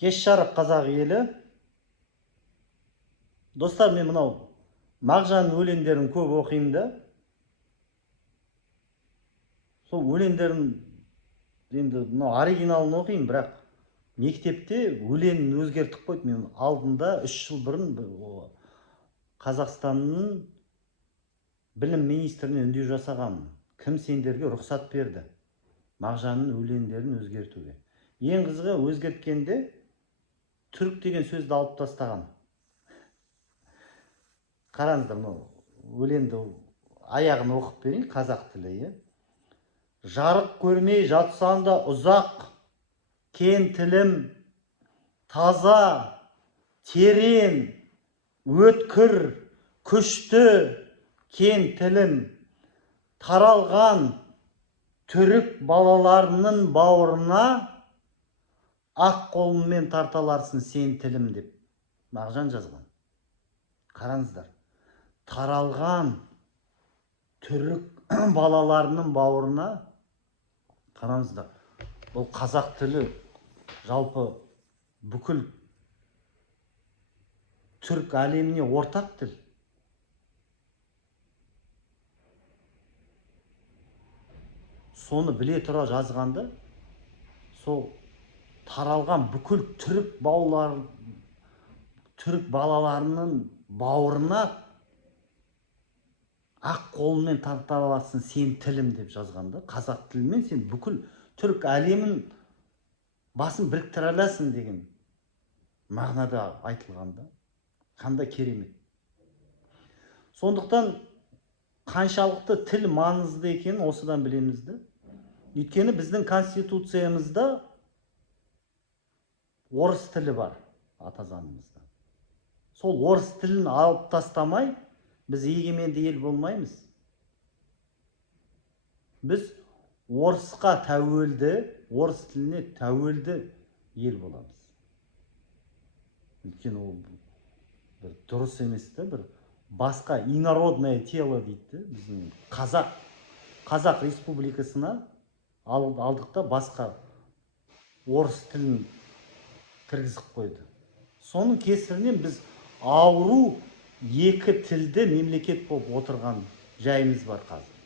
Кеш жарық қазақ елі. Достар, мен мынау Мағжан өлеңдерін көп оқимын да. Сол өлеңдерін енді мынау оригиналын оқимын, бірақ мектепте өлеңін өзгертіп қойды. Мен алдында 3 жыл бұрын Қазақстанның білім министріне үндеу жасағанмын. Кім сендерге рұқсат берді Мағжанның өлеңдерін өзгертуге? Ең қызығы, өзгерткенде түрік деген сөзді алып тастаған. Қараңыздар, өлеңді аяғын оқып берейін, қазақ тілі. Жарық көрмей жатсаң да ұзақ, кен тілім, таза, терең, өткір, күшті, кен тілім, таралған түрік балаларының бауырына ақ қолыммен тарталарсың сен тілім деп Мағжан жазған. Қараңыздар, таралған түрік балаларының бауырына, қараңыздар, бұл қазақ тілі жалпы бүкіл түрік әлеміне ортақ тіл. Соны біле тұра жазғанда, сол таралған бүкіл түрік балаларының бауырына ақ қолымен тарта аласың сен тілім деп жазғанда, қазақ тілімен сен бүкіл түрік әлемін басын біріктіре аласың деген мағынада айтылғанда, қандай керемет. Сондықтан қаншалықты тіл маңызды екенін осыдан білеміз де. Өйткені біздің конституциямызда орыс тілі бар, ата заңымызда. Сол орыс тілін алып тастамай, біз егеменді ел болмаймыз. Біз орысқа тәуелді, орыс тіліне тәуелді ел боламыз. Өйткені ол бір дұрыс емес те, бір басқа инородное тело дейді. Біздің Қазақ республикасына алдықта басқа орыс тілін кіргізіп қойды. Соның кесірінен біз ауру екі тілді мемлекет болып отырған жайымыз бар қазір.